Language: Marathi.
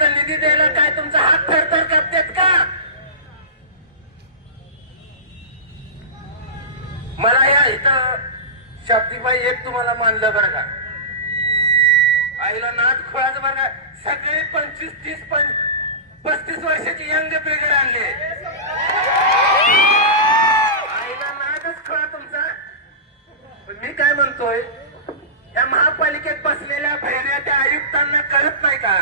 महापालिकेचा निधी द्यायला काय तुमचा हात थरथर कापतेत का? मला या इथं शाब्दिकबाई एक तुम्हाला मानलं बरं का, आईला नाद खोळाचं बरं का, सगळे 25, 30, 35 वर्षाची यंग ब्रिगेड आणले. आईला नादच खोळा तुमचा. पण मी काय म्हणतोय, या महापालिकेत बसलेल्या भैऱ्या त्या आयुक्तांना कळत नाही का